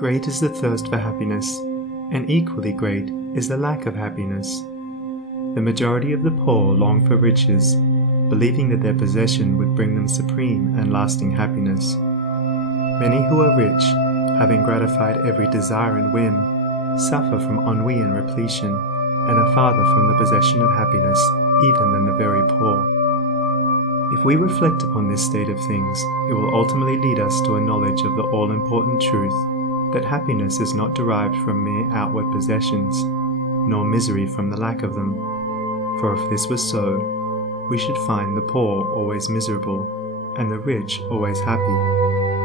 Great is the thirst for happiness, and equally great is the lack of happiness. The majority of the poor long for riches, believing that their possession would bring them supreme and lasting happiness. Many who are rich, having gratified every desire and whim, suffer from ennui and repletion, and are farther from the possession of happiness even than the very poor. If we reflect upon this state of things, it will ultimately lead us to a knowledge of the all-important truth that happiness is not derived from mere outward possessions, nor misery from the lack of them. For if this was so, we should find the poor always miserable, and the rich always happy,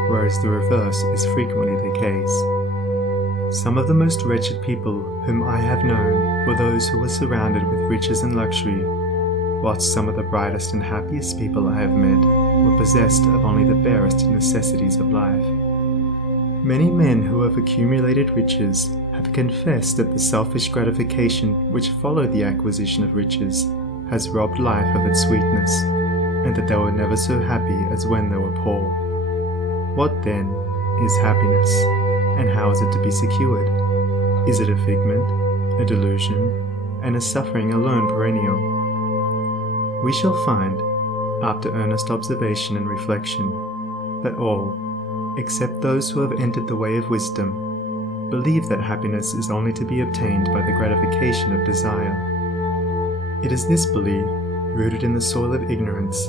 whereas the reverse is frequently the case. Some of the most wretched people whom I have known were those who were surrounded with riches and luxury, whilst some of the brightest and happiest people I have met were possessed of only the barest necessities of life. Many men who have accumulated riches have confessed that the selfish gratification which followed the acquisition of riches has robbed life of its sweetness, and that they were never so happy as when they were poor. What then is happiness, and how is it to be secured? Is it a figment, a delusion, and is suffering alone perennial? We shall find, after earnest observation and reflection, that all, except those who have entered the way of wisdom, believe that happiness is only to be obtained by the gratification of desire. It is this belief, rooted in the soil of ignorance,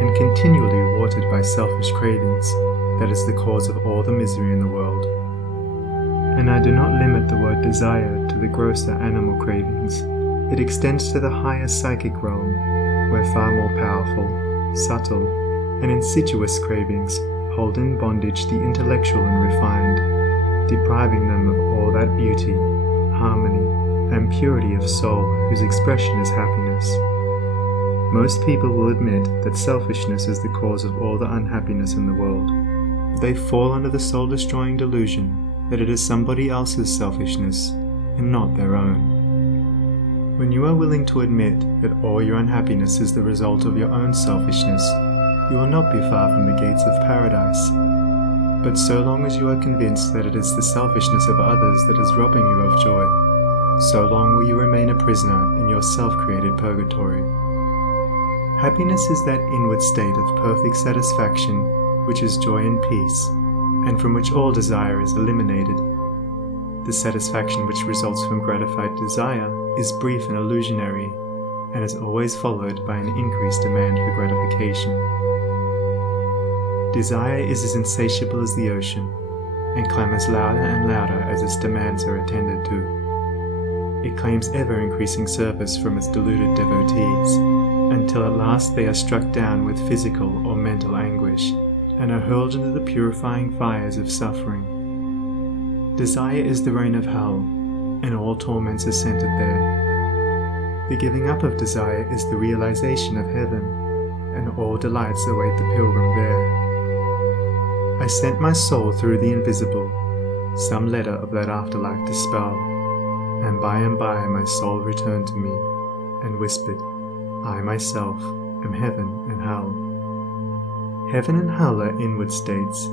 and continually watered by selfish cravings, that is the cause of all the misery in the world. And I do not limit the word desire to the grosser animal cravings. It extends to the higher psychic realm, where far more powerful, subtle, and insidious cravings hold in bondage the intellectual and refined, depriving them of all that beauty, harmony, and purity of soul whose expression is happiness. Most people will admit that selfishness is the cause of all the unhappiness in the world, but they fall under the soul-destroying delusion that it is somebody else's selfishness and not their own. When you are willing to admit that all your unhappiness is the result of your own selfishness, you will not be far from the gates of paradise. But so long as you are convinced that it is the selfishness of others that is robbing you of joy, so long will you remain a prisoner in your self-created purgatory. Happiness is that inward state of perfect satisfaction which is joy and peace, and from which all desire is eliminated. The satisfaction which results from gratified desire is brief and illusionary, and is always followed by an increased demand for gratification. Desire is as insatiable as the ocean, and clamours louder and louder as its demands are attended to. It claims ever-increasing service from its deluded devotees, until at last they are struck down with physical or mental anguish, and are hurled into the purifying fires of suffering. Desire is the reign of hell, and all torments are centered there. The giving up of desire is the realization of heaven, and all delights await the pilgrim there. I sent my soul through the invisible, some letter of that afterlife to spell, and by my soul returned to me, and whispered, I myself am heaven and hell. Heaven and hell are inward states.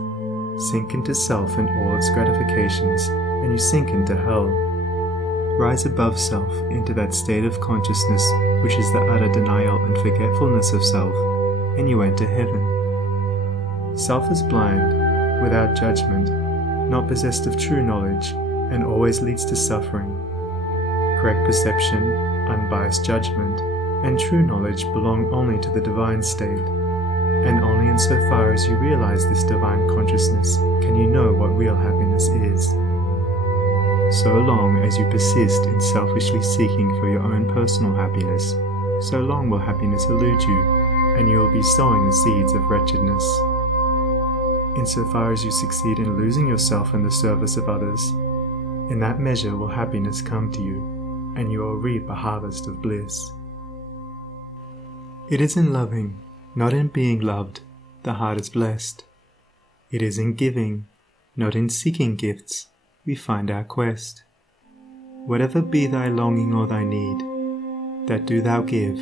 Sink into self and all its gratifications, and you sink into hell. Rise above self into that state of consciousness which is the utter denial and forgetfulness of self, and you enter heaven. Self is blind, without judgment, not possessed of true knowledge, and always leads to suffering. Correct perception, unbiased judgment, and true knowledge belong only to the divine state, and only insofar as you realize this divine consciousness can you know what real happiness is. So long as you persist in selfishly seeking for your own personal happiness, so long will happiness elude you, and you will be sowing the seeds of wretchedness. Insofar as you succeed in losing yourself in the service of others, in that measure will happiness come to you, and you will reap a harvest of bliss. It is in loving, not in being loved, the heart is blessed. It is in giving, not in seeking gifts, we find our quest. Whatever be thy longing or thy need, that do thou give,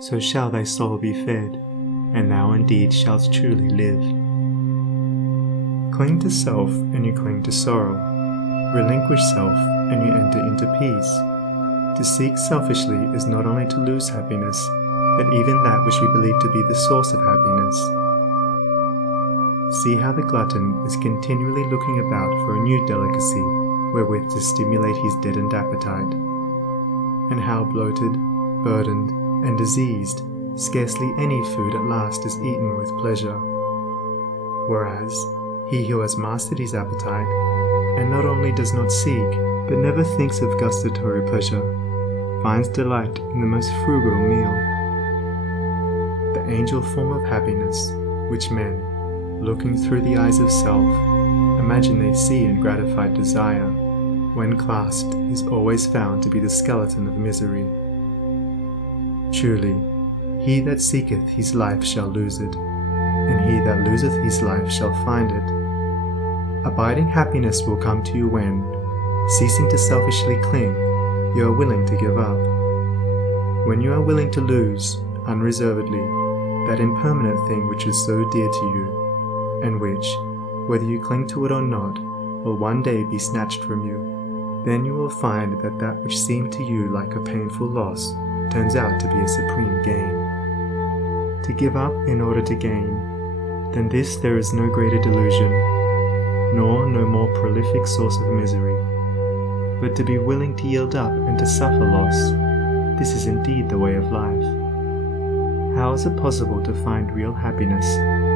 so shall thy soul be fed, and thou indeed shalt truly live. Cling to self and you cling to sorrow. Relinquish self and you enter into peace. To seek selfishly is not only to lose happiness, but even that which we believe to be the source of happiness. See how the glutton is continually looking about for a new delicacy wherewith to stimulate his deadened appetite, and how bloated, burdened, and diseased, scarcely any food at last is eaten with pleasure. Whereas, he who has mastered his appetite, and not only does not seek, but never thinks of gustatory pleasure, finds delight in the most frugal meal. The angel form of happiness, which men, looking through the eyes of self, imagine they see in gratified desire, when clasped, is always found to be the skeleton of misery. Truly, he that seeketh his life shall lose it, and he that loseth his life shall find it. Abiding happiness will come to you when, ceasing to selfishly cling, you are willing to give up. When you are willing to lose, unreservedly, that impermanent thing which is so dear to you, and which, whether you cling to it or not, will one day be snatched from you, then you will find that that which seemed to you like a painful loss turns out to be a supreme gain. To give up in order to gain, than this there is no greater delusion, nor no more prolific source of misery. But to be willing to yield up and to suffer loss, this is indeed the way of life. How is it possible to find real happiness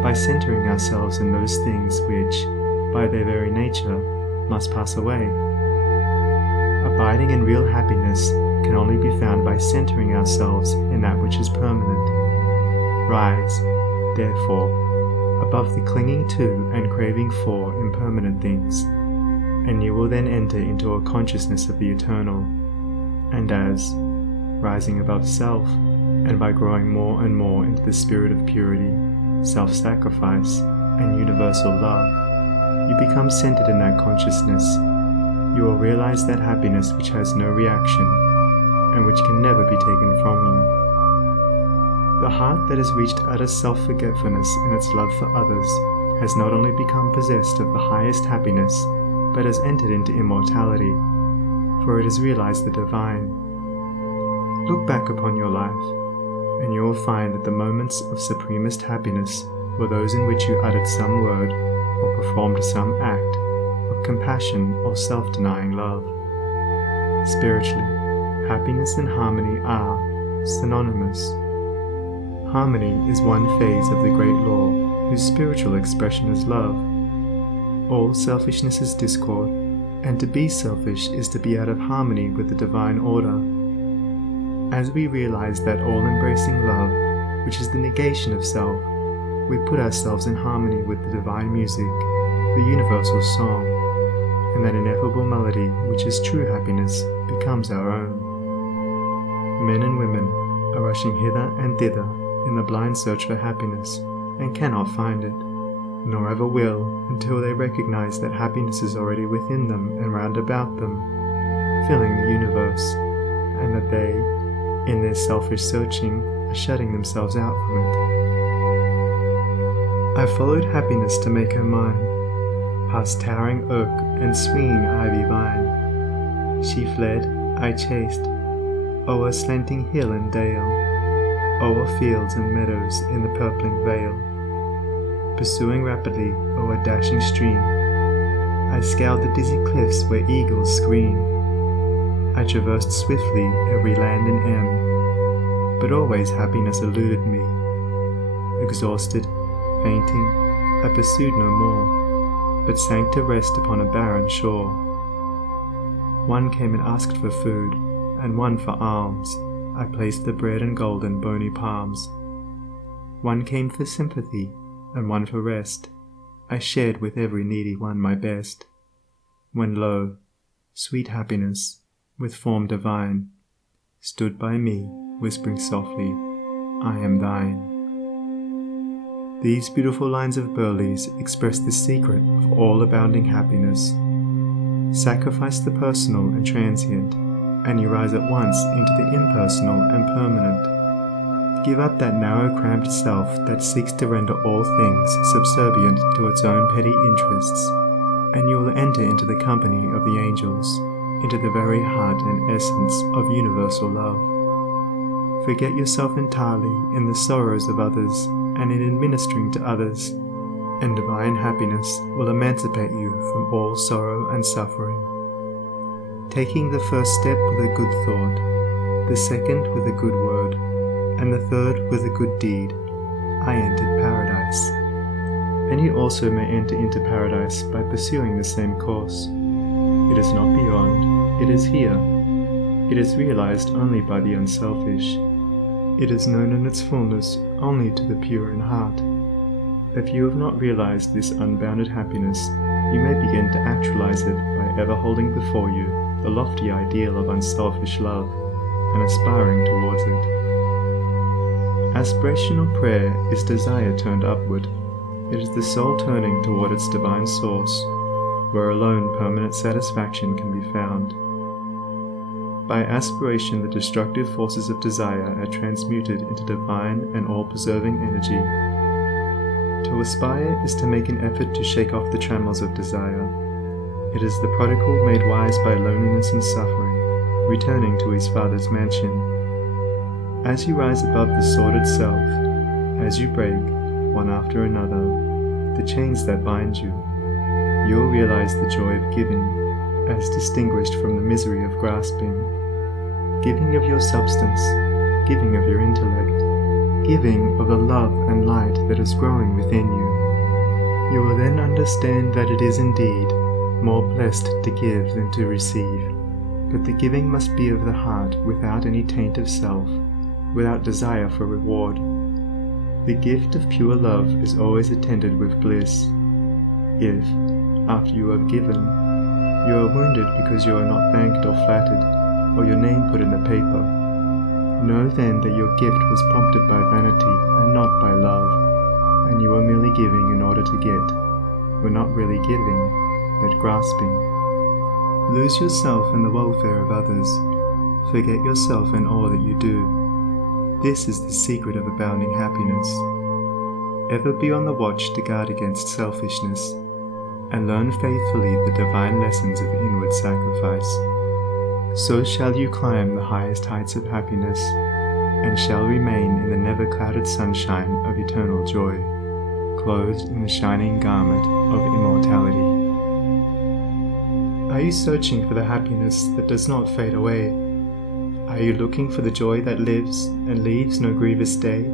by centering ourselves in those things which, by their very nature, must pass away? Abiding in real happiness can only be found by centering ourselves in that which is permanent. Rise, therefore, above the clinging to and craving for impermanent things, and you will then enter into a consciousness of the eternal. And as, rising above self, and by growing more and more into the spirit of purity, self-sacrifice, and universal love, you become centered in that consciousness, you will realize that happiness which has no reaction, and which can never be taken from you. The heart that has reached utter self-forgetfulness in its love for others has not only become possessed of the highest happiness, but has entered into immortality, for it has realized the divine. Look back upon your life, and you will find that the moments of supremest happiness were those in which you uttered some word or performed some act of compassion or self-denying love. Spiritually, happiness and harmony are synonymous. Harmony is one phase of the great law whose spiritual expression is love. All selfishness is discord, and to be selfish is to be out of harmony with the divine order. As we realize that all-embracing love, which is the negation of self, we put ourselves in harmony with the divine music, the universal song, and that ineffable melody which is true happiness becomes our own. Men and women are rushing hither and thither in the blind search for happiness, and cannot find it, nor ever will until they recognize that happiness is already within them and round about them, filling the universe, and that they, in their selfish searching, are shutting themselves out from it. I followed happiness to make her mine, past towering oak and swinging ivy vine. She fled, I chased, o'er slanting hill and dale, o'er fields and meadows in the purpling vale. Pursuing rapidly o'er a dashing stream, I scaled the dizzy cliffs where eagles scream. I traversed swiftly every land and end, but always happiness eluded me. Exhausted, fainting, I pursued no more, but sank to rest upon a barren shore. One came and asked for food, and one for alms. I placed the bread and gold in bony palms. One came for sympathy, and one for rest. I shared with every needy one my best. When lo, sweet happiness, with form divine, stood by me, whispering softly, I am thine. These beautiful lines of Burleigh's express the secret of all abounding happiness. Sacrifice the personal and transient, and you rise at once into the impersonal and permanent. Give up that narrow, cramped self that seeks to render all things subservient to its own petty interests, and you will enter into the company of the angels, into the very heart and essence of universal love. Forget yourself entirely in the sorrows of others and in administering to others, and divine happiness will emancipate you from all sorrow and suffering. Taking the first step with a good thought, the second with a good word, and the third with a good deed, I entered paradise. And you also may enter into paradise by pursuing the same course. It is not beyond, it is here. It is realized only by the unselfish. It is known in its fullness only to the pure in heart. If you have not realized this unbounded happiness, you may begin to actualize it by ever holding before you the lofty ideal of unselfish love and aspiring towards it. Aspirational prayer is desire turned upward. It is the soul turning toward its divine source, where alone permanent satisfaction can be found. By aspiration, the destructive forces of desire are transmuted into divine and all-preserving energy. To aspire is to make an effort to shake off the trammels of desire. It is the prodigal made wise by loneliness and suffering, returning to his Father's mansion. As you rise above the sordid self, as you break, one after another, the chains that bind you, you'll realize the joy of giving, as distinguished from the misery of grasping. Giving of your substance, giving of your intellect, giving of the love and light that is growing within you. You will then understand that it is indeed more blessed to give than to receive, but the giving must be of the heart without any taint of self, without desire for reward. The gift of pure love is always attended with bliss. If, after you have given, you are wounded because you are not thanked or flattered, or your name put in the paper, know then that your gift was prompted by vanity and not by love, and you are merely giving in order to get, were not really giving, but grasping. Lose yourself in the welfare of others. Forget yourself in all that you do. This is the secret of abounding happiness. Ever be on the watch to guard against selfishness, and learn faithfully the divine lessons of inward sacrifice. So shall you climb the highest heights of happiness, and shall remain in the never-clouded sunshine of eternal joy, clothed in the shining garment of immortality. Are you searching for the happiness that does not fade away? Are you looking for the joy that lives and leaves no grievous day?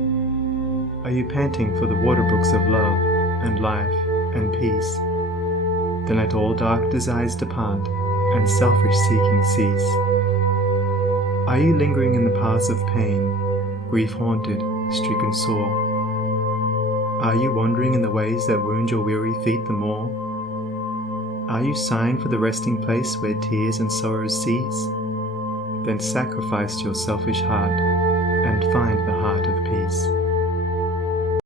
Are you panting for the waterbrooks of love and life and peace? Then let all dark desires depart and selfish seeking cease. Are you lingering in the paths of pain, grief-haunted, stricken sore? Are you wandering in the ways that wound your weary feet the more? Are you sighing for the resting place where tears and sorrows cease? Then sacrifice your selfish heart and find the heart of peace.